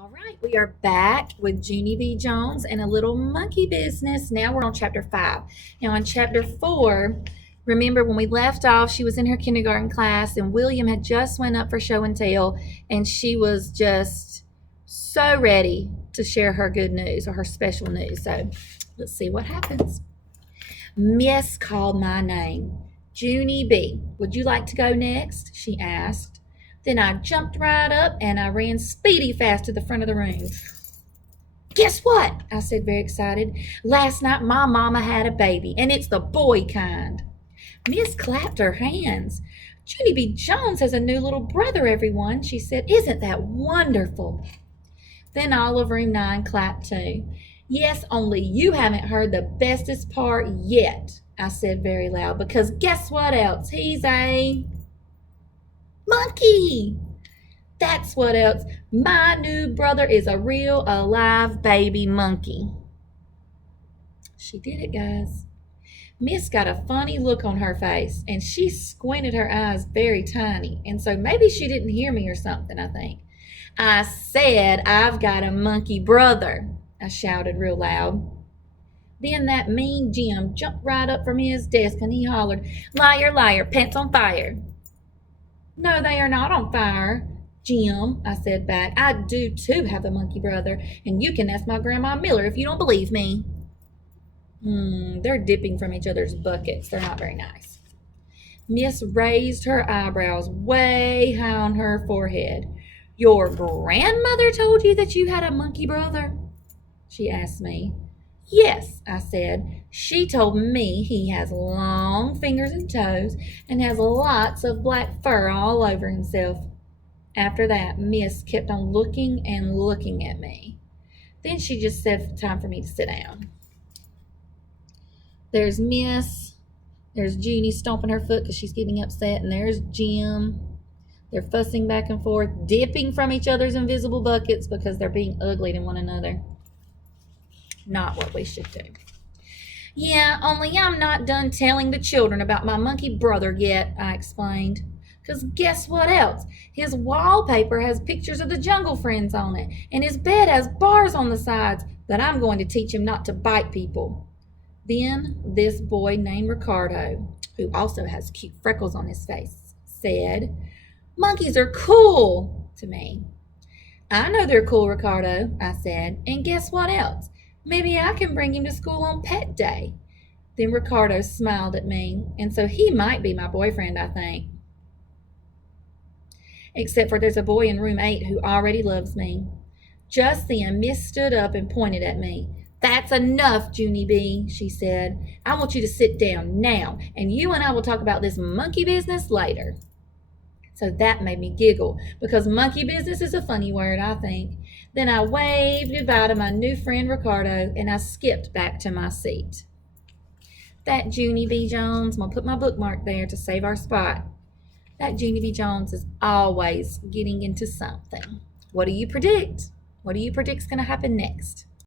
All right, we are back with Junie B. Jones and a little monkey business. Now we're on chapter 5. Now, in chapter 4, remember when we left off, she was in her kindergarten class and William had just went up for show and tell, and she was just so ready to share her good news or her special news. So let's see what happens. Miss called my name. Junie B., would you like to go next? She asked. Then I jumped right up and I ran speedy fast to the front of the room. Guess what? I said, very excited. Last night my mama had a baby, and it's the boy kind. Miss clapped her hands. Junie B. Jones has a new little brother, everyone, she said. Isn't that wonderful? Then all of room 9 clapped too. Yes, only you haven't heard the bestest part yet, I said very loud, because guess what else? He's a monkey. That's what else. My new brother is a real alive baby monkey. She did it, guys. Miss got a funny look on her face, and she squinted her eyes very tiny, and so maybe she didn't hear me or something, I think. I said, I've got a monkey brother, I shouted real loud. Then that mean Jim jumped right up from his desk and he hollered, Liar, liar, pants on fire. No, they are not on fire, Jim, I said back. I do too have a monkey brother, and you can ask my Grandma Miller if you don't believe me. They're dipping from each other's buckets. They're not very nice. Miss raised her eyebrows way high on her forehead. Your grandmother told you that you had a monkey brother? She asked me. Yes, I said. She told me he has long fingers and toes and has lots of black fur all over himself. After that, Miss kept on looking and looking at me. Then she just said, time for me to sit down. There's Miss. There's Junie stomping her foot because she's getting upset. And there's Jim. They're fussing back and forth, dipping from each other's invisible buckets because they're being ugly to one another. Not what we should do. Yeah, only I'm not done telling the children about my monkey brother yet, I explained. Because guess what else? His wallpaper has pictures of the jungle friends on it, and his bed has bars on the sides, but I'm going to teach him not to bite people. Then this boy named Ricardo, who also has cute freckles on his face, said, Monkeys are cool to me. I know they're cool, Ricardo, I said, and guess what else? Maybe I can bring him to school on pet day. Then Ricardo smiled at me, and so he might be my boyfriend, I think. Except for there's a boy in room 8 who already loves me. Just then, Miss stood up and pointed at me. That's enough, Junie B., she said. I want you to sit down now, and you and I will talk about this monkey business later. So that made me giggle, because monkey business is a funny word, I think. Then I waved goodbye to my new friend Ricardo, and I skipped back to my seat. That Junie B. Jones, I'm going to put my bookmark there to save our spot. That Junie B. Jones is always getting into something. What do you predict? What do you predict's going to happen next?